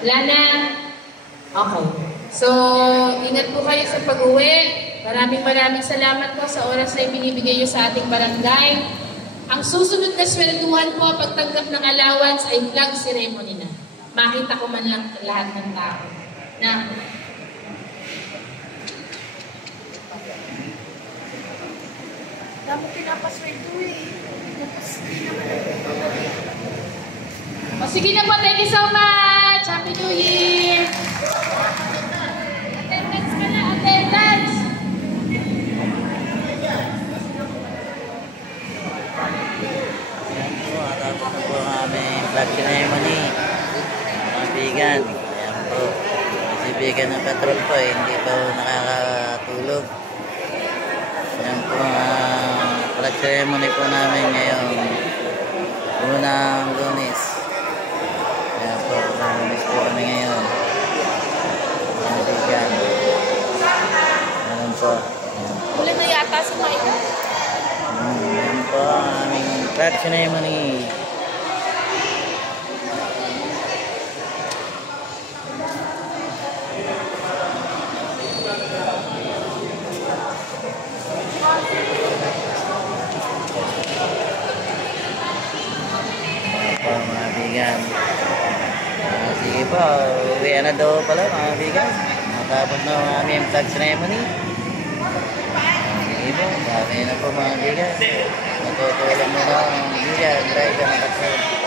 Wala na? Okay. So, ingat po kayo sa pag-uwi. Maraming salamat po sa oras na ibinibigay nyo sa ating barangay. Ang susunod na swelduhan po, pagtanggap ng allowance ay flag ceremony na. Makita ko man lang lahat ng tao. Na, Dami pinapasweldo eh. o sige na po, thank you so much! Happy New Year! Attendance ka na, attendance! Ayan po, tapos na po ang aming flag ceremony. Mga bigan, ayan po. Kasi bigan ng patrol po, hindi po nakakatulog. Ayan po ang flag ceremony po namin ngayon. Unang Lunes. Ayan po, unang Lunes po kami ngayon. Mga bigan. Ayan po. Wala na yata si Maida. Ayan po ang aming flag ceremony. Mga bigan. Sige po, uwi na daw pala mga bigan. Matapos na ang aming flag ceremony. Sige po, sabi na po mga bigan. Natutulog na ang bigan, driver na katsal.